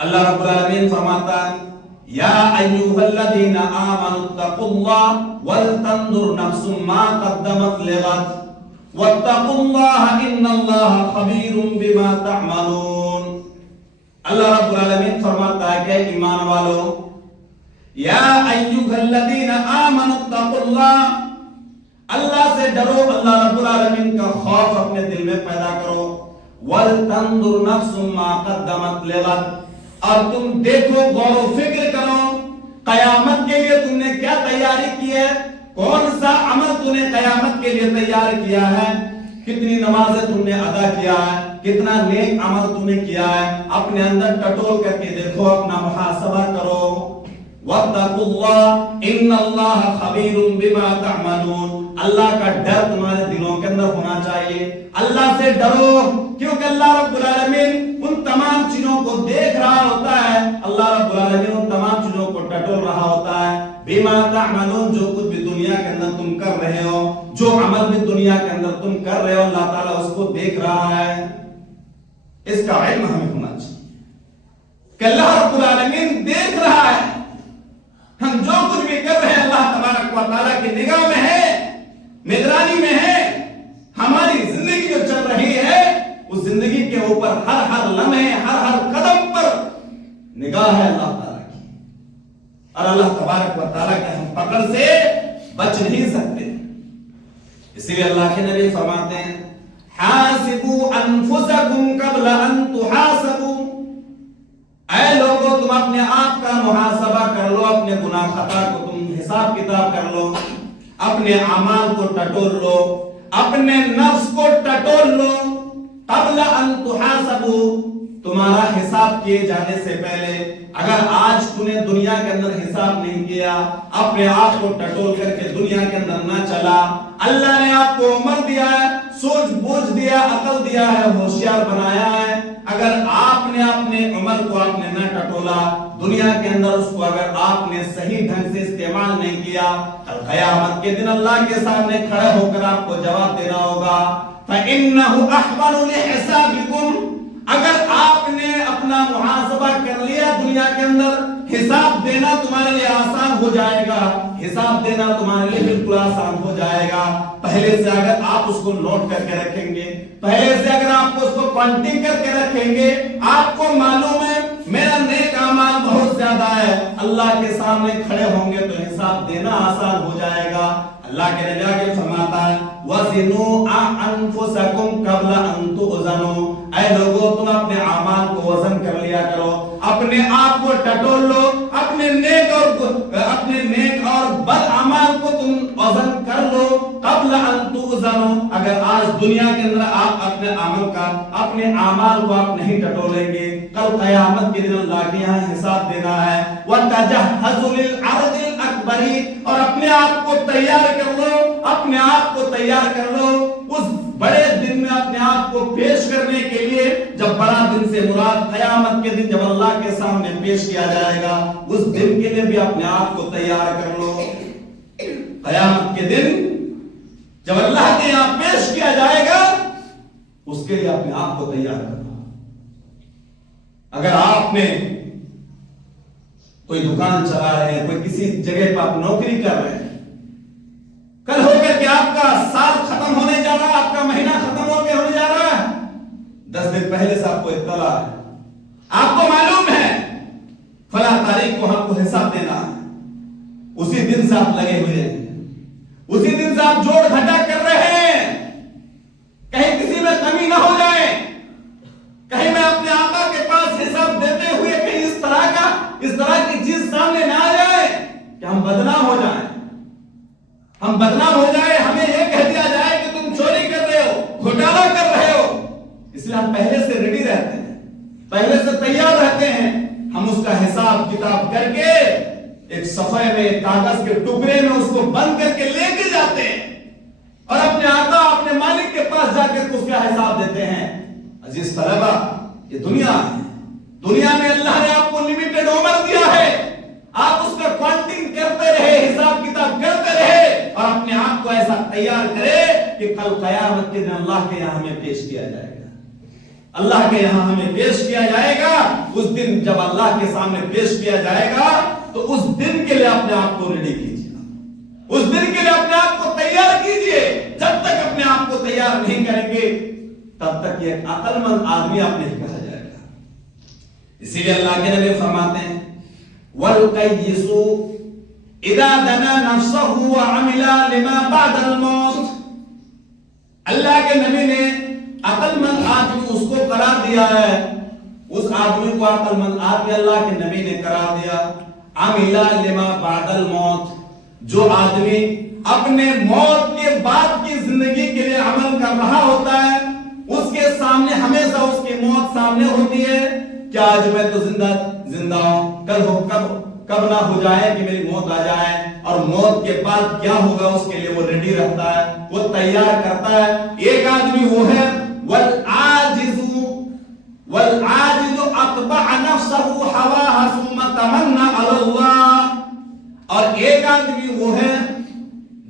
اللہ رب العالمین فرماتا ہے یا ایھا الذین آمنوا اتقوا اللہ ولتنظر نفس ما قدمت لغد واتقوا اللہ ان اللہ خبیر بما تعملون۔ اللہ رب العالمین فرماتا ہے کہ ایمان والو، یا ایھا الذین آمنوا اتقوا اللہ، اللہ سے ڈرو، اللہ رب العالمین کا خوف اپنے دل میں پیدا کرو۔ وَلْتَنْظُرْ نَفْسٌ مَا قَدَّمَتْ لِغَدٍ، اور تم دیکھو، غور و فکر کرو قیامت کے لیے تم نے کیا تیاری کی ہے، کون سا عمل تم نے قیامت کے لیے تیار کیا ہے، کتنی نمازیں تم نے ادا کیا ہے، کتنا نیک عمل تم نے کیا ہے، اپنے اندر ٹٹول کر کے دیکھو، اپنا محاسبہ کرو۔ وَاتَّقُوا اللَّهَ إِنَّ اللَّهَ خَبِيرٌ بِمَا تَعْمَلُونَ، اللہ کا ڈر تمہارے دلوں کے اندر ہونا چاہیے، اللہ سے ڈرو، کیونکہ اللہ رب العالمین ان تمام چیزوں کو دیکھ رہا ہوتا ہے، اللہ رب العالمین ان تمام چیزوں کو ٹٹول رہا ہوتا ہے۔ بِمَا تَعْمَلُونَ، جو کچھ بھی دنیا کے اندر تم کر رہے ہو، جو عمل بھی دنیا کے اندر تم کر رہے ہو، اللہ تعالیٰ اس کو دیکھ رہا ہے، اس کا علم ہمیں ہونا چاہیے کہ اللہ رب العالمین دیکھ رہا ہے، ہم جو کچھ بھی کر رہے ہیں اللہ تبارک و تعالیٰ کی نگاہ میں ہے، نگرانی میں ہے۔ ہماری زندگی جو چل رہی ہے اس زندگی کے اوپر ہر لمحے، ہر قدم پر نگاہ ہے اللہ تعالیٰ کی، اور اللہ تبارک و تعالیٰ کے ہم پکڑ سے بچ نہیں سکتے۔ اسی لیے اللہ کے نبی فرماتے ہیں حاسبوا انفسکم قبل ان تحاسبوا، اے لوگوں تم اپنے آپ کا محاسبہ کر لو، اپنے گناہ خطا کو تم حساب کتاب کر لو، اپنے اعمال کو ٹٹول لو، اپنے نفس کو ٹٹول لو، قبل ان تحاسبوا، تمہارا حساب کیے جانے سے پہلے۔ اگر آج تم نے دنیا کے اندر حساب نہیں کیا، اپنے آپ کو ٹٹول کر کے دنیا کے اندر نہ چلا، اللہ نے آپ کو عمر دیا ہے، سوچ بوجھ دیا، عقل دیا ہے، ہوشیار بنایا ہے، اگر آپ نے اپنے عمر کو آپ نے نہ ٹٹولا، دنیا کے اندر اس کو اگر آپ نے صحیح ڈھنگ سے استعمال نہیں کیا، کل قیامت کے دن اللہ کے سامنے کھڑے ہو کر آپ کو جواب دینا ہوگا۔ فَإِنَّهُ أَحْوَنُ لِحِسَابِكُمْ، اگر آپ نے اپنا محاسبہ کر لیا دنیا کے اندر، حساب دینا تمہارے لیے آسان ہو جائے گا، حساب دینا تمہارے لیے بالکل آسان ہو جائے گا۔ پہلے سے اگر آپ اس کو نوٹ کر کے رکھیں گے، پہلے سے اگر آپ اس کو کاؤنٹنگ کر کے رکھیں گے، آپ کو معلوم ہے میرا نیک اعمال بہت زیادہ ہے، اللہ کے سامنے کھڑے ہوں گے تو حساب دینا آسان ہو جائے گا۔ اللہ کے نبی آگے فرماتا ہے وَزِنُوا أَنفُسَكُمْ قَبْلَ أَن تُوزَنُوا، اے لوگوں تم اپنے اعمال کو وزن کر لیا کرو، اپنے آپ کو ٹٹول لو، اپنے نیک اور بد اعمال کو تم وزن کر لو، قبل ان توزنوا، اگر آج دنیا کے اندر آپ اپنے اعمال کو آپ نہیں ٹٹولیں گے، کل قیامت کے دن اللہ کے یہاں حساب دینا ہے۔ وَتَجَهَّزُوا لِلْعَرْضِ الْأَكْبَرِ، اور اپنے آپ کو تیار کر لو، اپنے آپ کو تیار کر لو اس بڑے دن میں اپنے آپ کو پیش کرنے کے لیے، جب بڑا دن سے مراد قیامت کے دن جب اللہ کے سامنے پیش کیا جائے گا، اس دن کے لیے بھی اپنے آپ کو تیار کر لو۔ قیامت کے دن جب اللہ کے یہاں پیش کیا جائے گا اس کے لیے اپنے آپ کو تیار کرنا۔ اگر آپ نے کوئی دکان چلا رہے ہیں، کوئی کسی جگہ پر آپ نوکری کر رہے ہیں، کل ہو کر کے آپ کا سال ختم ہونے جا رہا ہے، آپ کا مہینہ ختم ہو کے ہونے جا رہا ہے، 10 دن پہلے سے آپ کو اطلاع ہے، آپ کو معلوم ہے فلاں تاریخ کو آپ کو حساب دینا ہے، اسی دن سے آپ لگے ہوئے ہیں، اسی دن سے آپ جوڑ گھٹا کر رہے ہیں، کہیں کسی میں کمی نہ ہو جائے، کہیں میں اپنے آقا کے پاس حساب دیتے ہوئے کہیں اس طرح کی چیز سامنے نہ آ جائے کہ ہم بدنام ہو جائیں، ہمیں یہ کہہ دیا جائے کہ تم چوری کر رہے ہو، گھوٹالہ کر رہے ہو۔ اس لیے ہم پہلے سے ریڈی رہتے ہیں، پہلے سے تیار رہتے ہیں، ہم اس کا حساب کتاب کر کے ایک صفحے میں، ایک کاغذ کے ٹکڑے میں اس کو بند کر کے لے کے جاتے ہیں اور اپنے آقا، اپنے مالک کے پاس جا کے اس کا حساب دیتے ہیں۔ عزیز طلبہ، یہ دنیا ہے، دنیا میں اللہ نے آپ کو لمیٹڈ عمر دیا ہے، آپ اس کا کاؤنٹنگ کرتے رہے، حساب کتاب کرتے رہے اور اپنے آپ کو ایسا تیار کرے کہ کل قیامت کے دن اللہ کے یہاں ہمیں پیش کیا جائے گا۔ اللہ کے یہاں ہمیں پیش کیا جائے گا. اس دن جب اللہ کے سامنے پیش کیا جائے گا تو اس دن کے لیے اپنے آپ کو ریڈی کیجیے, اس دن کے لیے اپنے آپ کو تیار کیجیے. جب تک اپنے آپ کو تیار نہیں کریں گے تب تک یہ عقل مند آدمی آپ نہیں کہا جائے گا. اسی لیے اللہ کے نبی فرماتے ہیں وَالْقَيِّسُ اِذَا دَنَا نَفْسَهُ وَعَمِلَا لِمَا بَعْدَ الْمَوْتِ. اللہ کے نبی نے عقل مند آدمی اس کو قرار دیا ہے, اس آدمی کو عقل مند آدمی اللہ کے نبی نے قرار دیا عَمِلَا لِمَا بَعْدَ الْمَوْتِ, جو آدمی اپنے موت کے بعد کی زندگی کے لیے عمل کر رہا ہوتا ہے, اس کے سامنے ہمیشہ اس کی موت سامنے ہوتی ہے کہ آج میں تو زندہ ہوں, کب نہ ہو جائے کہ میری موت آ جائے, اور موت کے بعد کیا ہوگا اس کے لیے وہ ریڈی رہتا ہے, وہ تیار کرتا ہے. ایک آدمی وہ ہے والعاجز اتبع نفسه هواها ثم تمنى على الله, اور ایک آدمی وہ ہے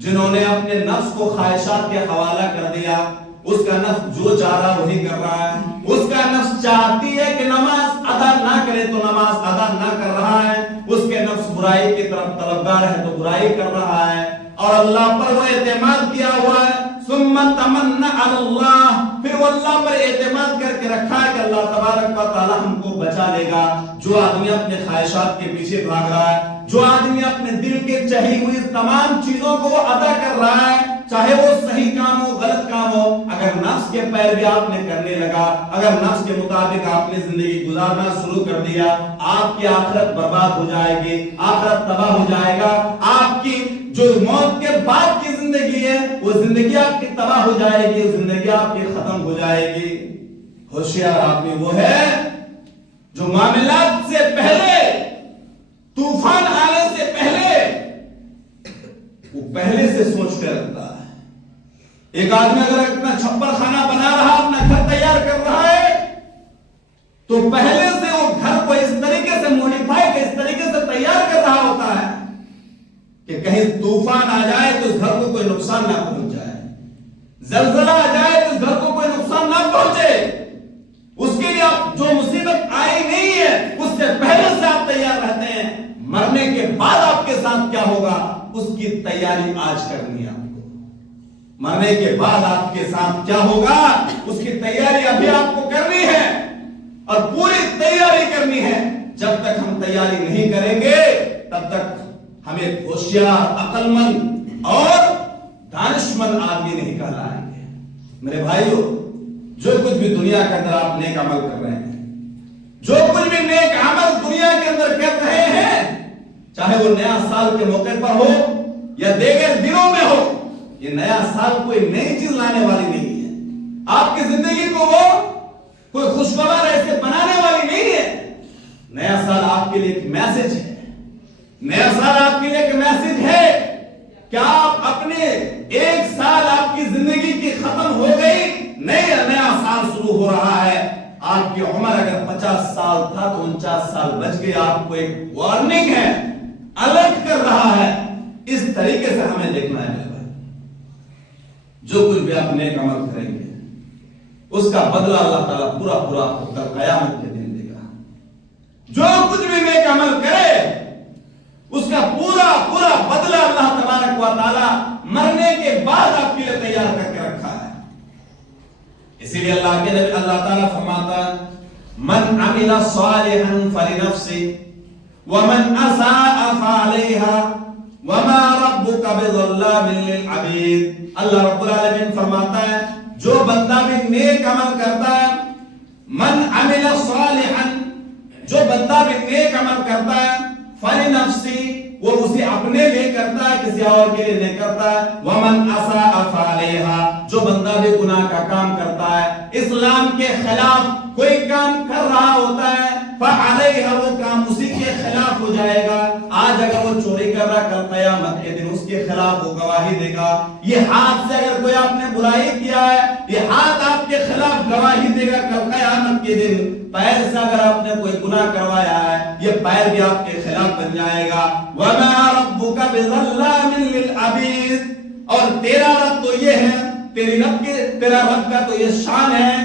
جنہوں نے اپنے نفس کو خواہشات کے حوالہ کر دیا. اس کا نفس جو چاہ رہا وہی کر رہا ہے, اس کا نفس چاہتی ہے کہ نماز ادا نہ کرے تو نماز ادا نہ کر رہا ہے, اس کے نفس برائی کی طرف طلبگار ہے تو برائی کر رہا ہے, اور اللہ پر وہ اعتماد کیا ہوا ہے. ثم تمنى على الله, پھر وہ اللہ پر اعتماد کر کے رکھا ہے کہ اللہ تبارک و تعالی ہم کو بچا لے گا. جو آدمی اپنے خواہشات کے پیچھے بھاگ رہا ہے, جو آدمی اپنے دل کے چاہی ہوئی تمام چیزوں کو وہ ادا کر رہا ہے, چاہے وہ صحیح کام ہو غلط کام ہو, اگر نفس کے پیروی آپ نے کرنے لگا, اگر نفس کے مطابق آپ نے زندگی گزارنا شروع کر دیا, آپ کی آخرت برباد ہو جائے گی, آخرت تباہ ہو جائے گا. آپ کی جو موت کے بعد کی زندگی ہے وہ زندگی آپ کی تباہ ہو جائے گی, زندگی آپ کی ختم ہو جائے گی. ہوشیار آدمی وہ ہے جو معاملات سے پہلے, طوفان آنے سے پہلے وہ پہلے سے سوچ کے رکھتا ہے. ایک آدمی اگر اپنا چھپر خانہ بنا رہا, اپنا گھر تیار کر رہا ہے, تو پہلے سے وہ گھر کو اس طریقے سے موڈیفائی کے اس طریقے سے تیار کر رہا ہوتا ہے کہ کہیں طوفان آ جائے تو اس گھر کو کوئی نقصان نہ پہنچ جائے, زلزلہ آ جائے تو اس گھر کو کوئی نقصان نہ پہنچے. اس کے لیے آپ جو مصیبت آئی نہیں ہے اس سے پہلے سے آپ تیار رہتے ہیں. مرنے کے بعد آپ کے ساتھ کیا ہوگا اس کی تیاری آج کرنی ہے آپ کو. مرنے کے بعد آپ کے ساتھ کیا ہوگا اس کی تیاری ابھی آپ کو کرنی ہے, اور پوری تیاری کرنی ہے. جب تک ہم تیاری نہیں کریں گے تب تک ہمیں ہوشیار, عقل مند اور دانشمند آدمی نہیں کہلائیں گے. میرے بھائیو, جو کچھ بھی دنیا کے اندر آپ نیک عمل کر رہے ہیں, جو کچھ بھی نیک عمل دنیا کے اندر کر رہے ہیں, چاہے وہ نیا سال کے موقع پر ہو یا دیگر دنوں میں ہو, یہ نیا سال کوئی نئی چیز لانے والی نہیں ہے. آپ کی زندگی کو وہ کوئی خوشگوار ایسے بنانے والی نہیں ہے. نیا سال آپ کے لیے ایک میسج ہے, نیا سال آپ کے لیے ایک میسج ہے کہ آپ اپنے ایک سال آپ کی زندگی کی ختم ہو گئی, نیا سال شروع ہو رہا ہے. آپ کی عمر اگر 50 سال تھا تو 49 سال بچ گئے. آپ کو ایک وارننگ ہے, الرٹ کر رہا ہے. اس طریقے سے ہمیں دیکھنا ہے میرے بھائی. جو کچھ بھی آپ نیک عمل کریں گے اس کا بدلہ اللہ تعالیٰ پورا آپ کو کل قیامت کے دن دے گا. جو کچھ بھی نیک عمل کرے اس کا پورا بدلہ اللہ تبارک و تعالیٰ مرنے کے بعد آپ کے لیے تیار کر کے رکھا ہے. اسی لیے اللہ کے نبی اللہ تعالیٰ فرماتا من عمل صالحا فلنفسه ومن اساء فعليها وما ربك بظلام للعبید. اللہ رب العالمین فرماتا ہے جو بندہ بھی نیک عمل کرتا ہے, من عمل صالحا, جو بندہ بھی نیک عمل کرتا ہے, فلنفسه, وہ اسے اپنے لیے کرتا ہے, کسی اور کے لیے نہیں کرتا ہے. ومن اساء فعليها, جو بندہ بھی گناہ کا کام کرتا ہے, اسلام کے خلاف کوئی کام کر رہا ہوتا ہے, فعليها, وہ کام اسی کے خلاف ہو جائے گا. آج اگر وہ چوری کر رہا, کل قیامت کے دن اس کے خلاف وہ گواہی دے گا. یہ ہاتھ سے اگر کوئی آپ نے برائی کیا ہے, یہ ہاتھ آپ کے خلاف گواہی دے گا کل قیامت کے دن. پیر سے اگر آپ نے کوئی گناہ کروایا ہے, یہ پیر بھی آپ کے خلاف بن جائے گا. وَمَا رَبُّكَ بِظَلَّامٍ لِّلْعَبِيدِ, اور تیرا رب تو یہ ہے, تیرا رب کا تو یہ شان ہے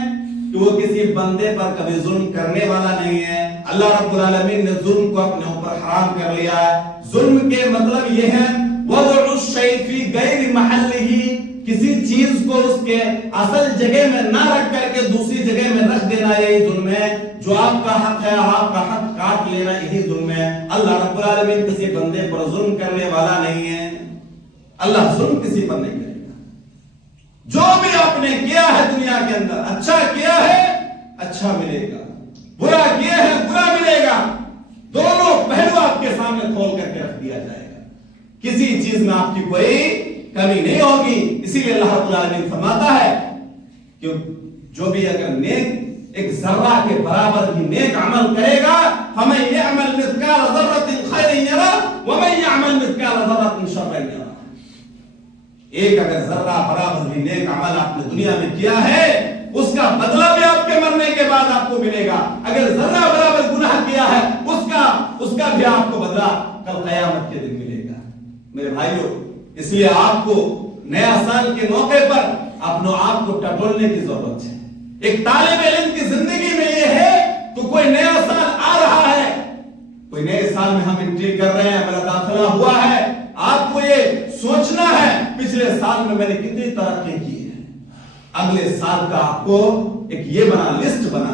کہ وہ کسی بندے پر کبھی ظلم کرنے والا نہیں ہے. اللہ رب العالمین نے ظلم کو اپنے اوپر حرام کر لیا ہے. ظلم کے مطلب یہ ہے وضع الشیء فی غیر محلہ، کسی چیز کو اس کے اصل جگہ میں نہ رکھ کر کے دوسری جگہ میں رکھ دینا، یہی ظلم ہے. جو آپ کا حق ہے آپ کا حق کاٹ لینا، یہی ظلم ہے. اللہ رب العالمین کسی بندے پر ظلم کرنے والا نہیں ہے. اللہ ظلم کسی پر نہیں کرے گا. جو بھی آپ نے کیا ہے دنیا کے اندر، اچھا کیا ہے اچھا ملے گا، برا کیا ہے برا ملے گا. دونوں پہلو آپ کے سامنے کھول کر کے رکھ دیا جائے گا. کسی چیز میں آپ کی کوئی کمی نہیں ہوگی. اسی لیے اللہ رب العالمین فرماتا ہے کہ جو بھی اگر نیک ایک ذرہ کے برابر بھی نیک عمل کرے گا، فَمَن يَعْمَلْ مِثْقَالَ ذَرَّةٍ خَيْرًا يَرَهُ وَمَن يَعْمَلْ مِثْقَالَ ذَرَّةٍ شَرًّا يَرَهُ. ایک اگر ذرہ برابر بھی نیک عمل آپ نے دنیا میں کیا ہے، اس کا بدلہ بھی آپ کے مرنے کے بعد آپ کو ملے گا. اگر ذرہ برابر گناہ کیا ہے اس کا بھی آپ کو بدلہ کل قیامت کے دن ملے گا. میرے بھائیو، اس لیے آپ کو نیا سال کے موقع پر اپنے آپ کو ٹٹولنے کی ضرورت ہے. ایک طالب علم کی زندگی میں یہ ہے تو کوئی نیا سال آ رہا ہے، کوئی نئے سال میں ہم انٹری کر رہے ہیں، میرا داخلہ ہوا ہے. آپ کو یہ سوچنا ہے پچھلے سال میں نے کتنی ترقی کی ہے. اگلے سال کا آپ کو ایک یہ لسٹ بنا.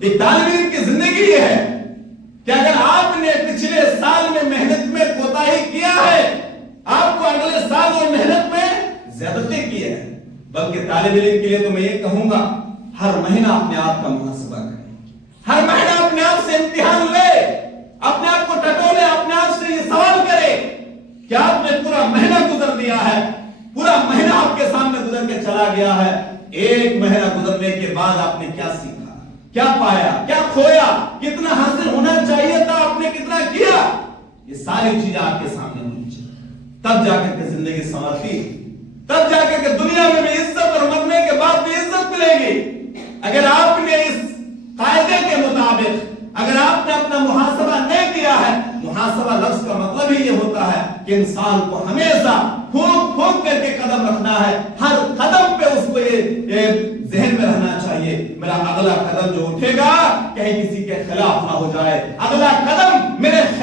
ایک طالب علم کی زندگی یہ ہے کہ اگر آپ نے پچھلے سال میں محنت میں کوتاہی کیا ہے، آپ کو اگلے سال میں محنت میں زیادتی کی ہے. بلکہ طالب علم کے لیے تو میں یہ کہوں گا ہر مہینہ اپنے آپ کا محاسبہ کریں. ہر مہینہ اپنے آپ سے امتحان لے، اپنے آپ کو ٹٹولے، اپنے آپ سے یہ سوال کرے کہ آپ نے پورا مہینہ گزر دیا ہے، پورا مہینہ آپ کے سامنے گزر کے چلا گیا ہے. ایک مہینہ گزرنے کے بعد آپ نے کیا سیکھا، کیا پایا، کیا کھویا، کتنا حاصل ہونا چاہیے تھا، آپ نے کتنا کیا. یہ ساری چیزیں آپ کے سامنے ہونی چاہیے. تب جا کر کے زندگی سنورتی، تب جا کر کے دنیا میں بھی عزت اور مرنے کے بعد بھی عزت ملے گی. اگر آپ نے اس قاعدے کے مطابق اگر آپ نے اپنا محاسبہ نہیں کیا ہے، محاسبہ لفظ کا مطلب ہی یہ ہوتا ہے کہ انسان کو ہمیشہ پھونک پھونک کر کے قدم رکھنا ہے. ہر قدم پہ اس کو یہ ذہن میں رہنا چاہیے میرا اگلا قدم جو اٹھے گا کہیں کسی کے خلاف نہ ہو جائے. اگلا قدم میرے